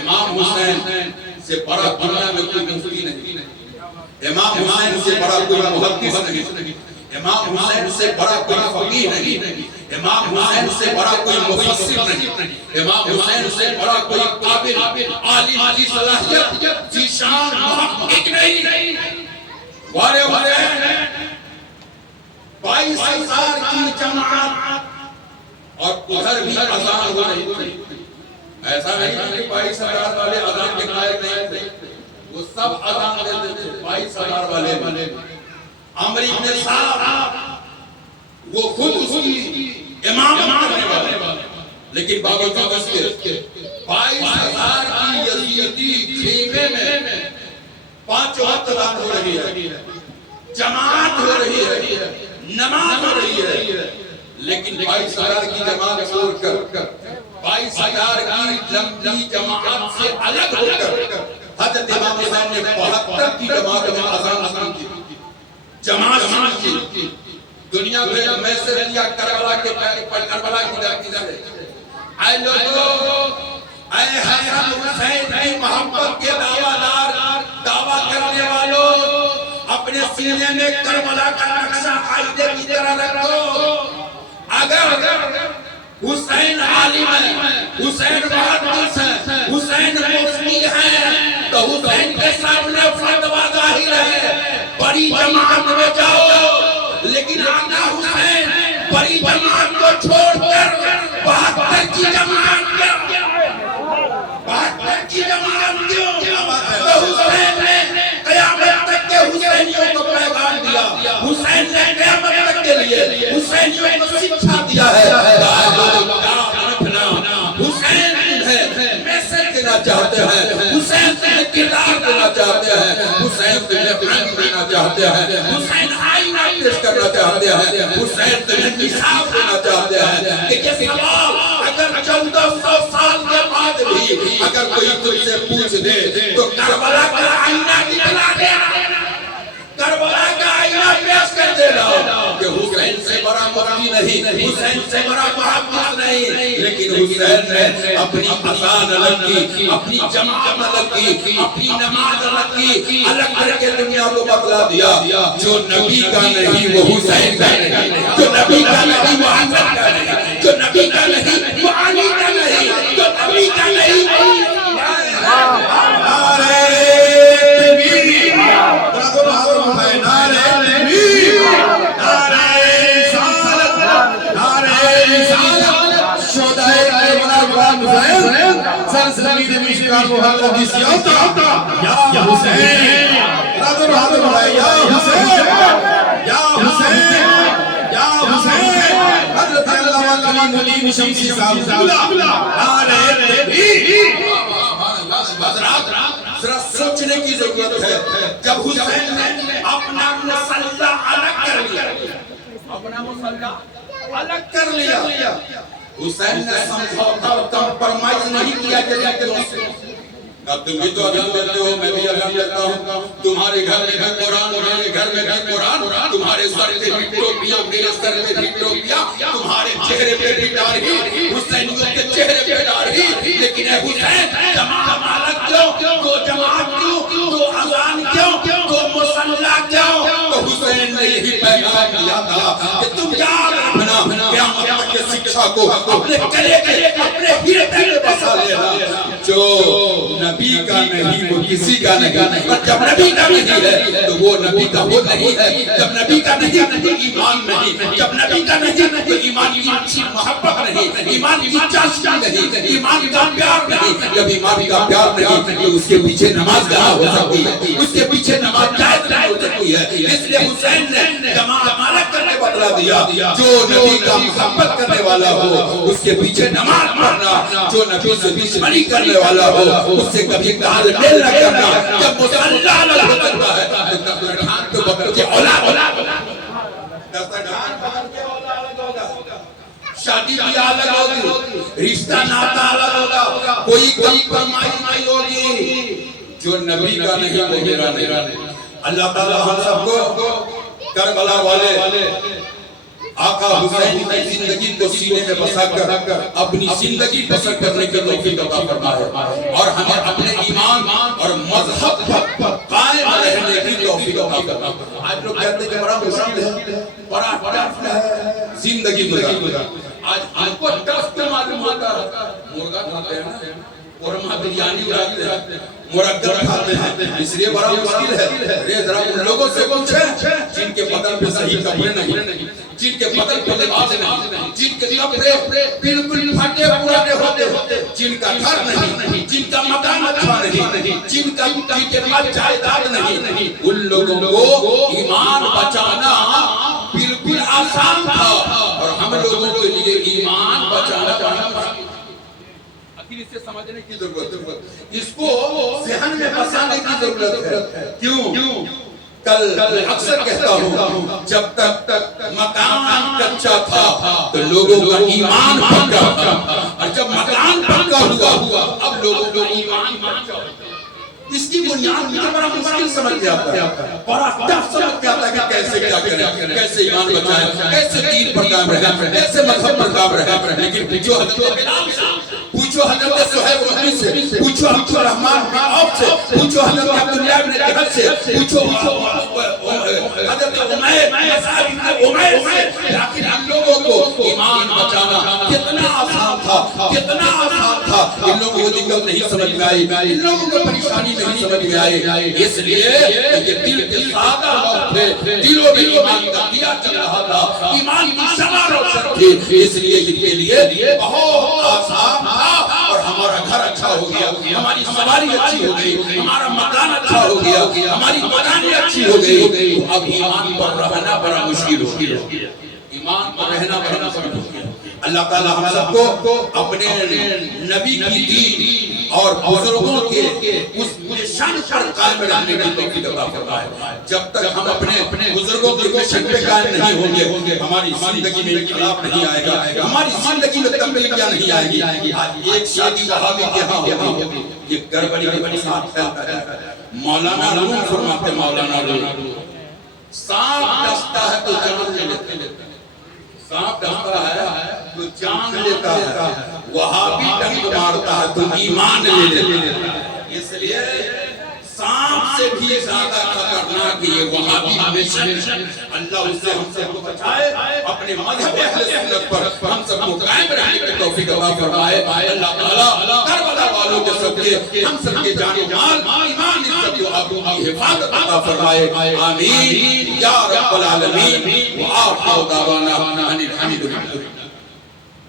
امام حسین سے بڑا دنیا میں کوئی مفتی نہیں، امام حسین سے بڑا کوئی محدث نہیں، امام حسین سے بڑا کوئی فقیہ نہیں، امام حسین سے بڑا کوئی مفسر نہیں، امام حسین سے بڑا کوئی قابل عالم کی صلاحیت جی شان محقق نہیں۔ وارے حسین 22,000 کی جماعت اور ادھر بھی اذان ہو رہی تھی، ایسا نہیں کہ 22,000 والے اذان کے قائل نہیں تھے، وہ سب اذان دیتے تھے 22,000 والے۔ عمر بن صاحب وہ خود اس کی امامت کرنے والے، لیکن باوجود اس کے 22,000 کی یزیدی خیمے میں 5 وقت اذان ہو رہی ہے، جماعت ہو رہی ہے، نماز ہو رہی ہے، لیکن 22,000 کی جماعت چھوڑ کر 22,000 کی لمبی جماعت سے الگ ہو کر حضرت امام حسین نے 72 کی جماعت میں اذان سنی کی، جماعت سنی کی۔ دنیا میں سے دیا کربلا کی جاتی ہے، اے لوگو، اے حسن حسین کی محبت کے دعویٰ کرنے والوں، اپنے سینے میں کربلا کا نقشہ آئینے کی طرح رکھو۔ اگر حسین عالم ہے، حسین محدث ہے، حسین مفتی ہے، تو حسین کے سامنے فتویٰ ظاہر ہے، بڑی جماعت میں جاؤ، لیکن آقا حسین بڑی جماعت کو چھوڑ کر 72 کی جماعت کیوں؟ 72 کی جماعت کیوں؟ تو حسین نے قیامت تک کے حسینیوں کو پیغام دیا، حسین نے قیامت تک کے لیے حسینیوں کو سکھا دیا ہے۔ حسین تمہیں میسج دینا چاہتے ہیں، حسین تمہیں کردار دینا چاہتے ہیں، حسین تمہیں رنگ دینا چاہتے ہیں، حسین آئینہ پیش کرنا چاہتے ہیں، حسین تمہیں نصاب دینا چاہتے ہیں کہ یہ سوال اگر 1400 سال کے بعد بھی اگر کوئی تجھ سے پوچھ دے تو کربلا کا آئینہ دکھلا دے، کربلا کا آئینہ پیش کر دینا کہ حسین سے بڑا مفتی نہیں، حسین سے بڑا محدث نہیں، لیکن حسین نے اپنی اذان الگ کی، اپنی جماعت الگ کی، اپنی نماز الگ کی، الگ کر کے دنیا کو بتلا دیا جو نبی کا نہیں وہ حسین کا نہیں، جو نبی کا نہیں وہ حسن کا نہیں، جو نبی کا نہیں وہ علی کا نہیں، جو نبی کا نہیں وہ سلسلہ دمیشی کا محمد سیاتا یا حسین رضا بہادر بھائی، یا حسین، یا حسین، یا حسین، حضرت اللہ والعلیم علیم شمسی صاحب نعرہ تکبیر۔ ذرا سوچنے کی ضرورت ہے، جب حسین نے اپنا مسلح الگ کر لیا، اپنا مسلح الگ کر لیا، حسین نے سمجھوتا اور کمپرمائز نہیں کیا جلیتوں سے۔ اب تم بھی تو اذان دیتے ہو، میں بھی اذان دیتا ہوں، تمہارے گھر میں بھی قرآن، میرے گھر میں بھی قرآن، تمہارے سر پہ بھی ٹوپیاں، میرے سر پہ بھی ٹوپیاں، تمہارے چہرے پہ بھی داڑھی، حسینیوں کے چہرے پہ داڑھی، لیکن اے حسین جماعت کیوں؟ تو جماعت کیوں؟ تو اذان کیوں؟ تو مسلح کیوں؟ تو حسین نے یہی پیغام دیا تھا کہ تم یاد رکھنا قیامت کے شکشا کو اپنے گلے کے اپنے ہیرے پہ بسا لینا، جو نبی کا نہیں وہ کسی کا نہیں، اور جب نبی کا نہیں ہے تو وہ نبی کا وہ نہیں ہے، جب نبی کا نہیں تو ایمان نہیں، جب نبی کا نہیں تو ایمان کی محبت نہیں، ایمان کی چاشنی نہیں، ایمان کا پیار نہیں، جب ایمان کا پیار نہیں تو اس کے پیچھے نماز کہاں ہو سکتی ہے، اس کے پیچھے نماز جائز نہیں ہو سکتی ہے۔ اس لیے حسین نے جماعت الگ کرنے بتلا دیا، جو نبی کا محبت کرنے والا ہو اس کے پیچھے نماز پڑھنا، جو نبی سے دشمنی کرنے والا ہو اس سے کبھی تال میل نہ کرنا۔ جب مسلح الگ ہو کرتا ہے تو دسترخوان تو بکر کے اولاد، دسترخوان بکر کے اولاد ہوگا، شادی بھی الگ ہوگی، رشتہ ناتا الگ ہوگا، کوئی کمپرمائز نہیں ہوگی، جو نبی کا نہیں وہ میرا نہیں۔ اللہ تعالیٰ ہم سب کو کربلا والے آقا حسین کی زندگی کو سینے میں بسا کر اپنی زندگی بسر کرنے کی توفیق عطا فرمائے اور ہمیں اپنے ایمان اور مذہب پر قائم رہنے کی توفیق عطا فرمائے۔ آج لوگ کہتے ہیں کہ بڑا مشکل ہے، بڑا ٹف ہے زندگی گزارنا۔ آج ہم کو ٹف تو معلوم ہوتا ہے، مرغا کھاتے ہیں نا، قورمہ بریانی اڑاتے ہیں، مرغا کھاتے ہیں، اس لیے بڑا مشکل ہے۔ ذرا ان لوگوں سے پوچھیں جن کے بدن پہ صحیح کپڑے نہیں، جن کے بدن پہ لباس نہیں، جن کے کپڑے بالکل پھٹے پرانے ہوتے، جن کا گھر نہیں، جن کا مکان اچھا نہیں، جن کے پاس جائیداد نہیں، ان لوگوں کو ایمان بچانا بالکل آسان تھا اور ہم لوگوں کے لیے ایمان بچانا بڑا مشکل۔ اس سے سمجھنے کی ضرورت ہے، اس کو ذہن میں بسانے کی ضرورت ہے۔ کیوں؟ کل اکثر کہتا ہوں جب تک مکان کچا تھا تو لوگوں کا ایمان پکا تھا، اور جب مکان پکا ہوا اب لوگوں کا ایمان کچا ہوا۔ اس کی بنیاد مجھے بڑا مشکل سمجھ میں آتا ہے، بڑا ٹف سمجھ میں آتا ہے کہ کیسے کیا کریں، کیسے ایمان بچائیں، کیسے دین پر قائم رہیں، کیسے مذہب پر قائم رہیں۔ لیکن پوچھو حضرت بلال سے، پوچھو حضرت صہیب رومی سے، پوچھو عبد الرحمن بن عوف سے، پوچھو حضرت عبداللہ بن جہل سے، پوچھو حضرت عمیر سے، لیکن ان لوگوں کو ایمان بچانا کتنا آسان تھا، کتنا آسان تھا۔ ان لوگوں کو دقت نہیں سمجھ میں آئی، ان لوگوں کو پریشانی نہیں سمجھ میں آئی، اس لیے کہ دل کے سادہ لوگ تھے، دلوں میں ایمان کا دیا چل رہا تھا، ایمان کی شمع روشن تھی، اس لیے ان کے لیے بہت آسان تھا اور ہمارا گھر اچھا ہو گیا، ہماری سواری اچھی ہو گئی، ہمارا مکان اچھا ہو گیا، ہماری مکانی اچھی ہو گئی۔ اب ایمان پر رہنا بڑا مشکل ہو گیا، ایمان پر رہنا بڑا مشکل ہو گیا۔ اللہ تعالی ہم سب کو اپنے نبی کی دین اور بزرگوں کے اس مشن پر قائم رہنے کی توفیق عطا فرمائے۔ جب تک ہم اپنے بزرگوں کے مشن پہ قائم نہیں ہوں گے ہماری زندگی میں انقلاب نہیں آئے گا، ہماری زندگی میں تبدیلیاں نہیں آئے گی۔ آج ایک شادی وہابی کے ہاں ہوگی، یہ گڑبڑی کے ساتھ پھیلتا ہے۔ مولانا روم فرماتے، مولانا روم سانپ ڈستا ہے تو جان لے لیتے، سانپ ڈستا ہے تو جان لیتا ہے، وہابی ڈنگ مارتا ہے تو ایمان لے لیتا ہے۔ اس لیے سانپ سے بھی زیادہ خطرناک یہ وہابی مشن، اللہ اس سے ہم سب کو بچائے، اپنے مذہب اہل سنت پر ہم سب کو قائم رہنے کی توفیق عطا فرمائے۔ اللہ تعالیٰ کربلا والوں کے صدقے ہم سب کے جان و مال، ایمان، عزت و آبرو کی حفاظت عطا فرمائے، آمین یا رب العالمین۔ وآخر دعوانا ان الحمد للہ۔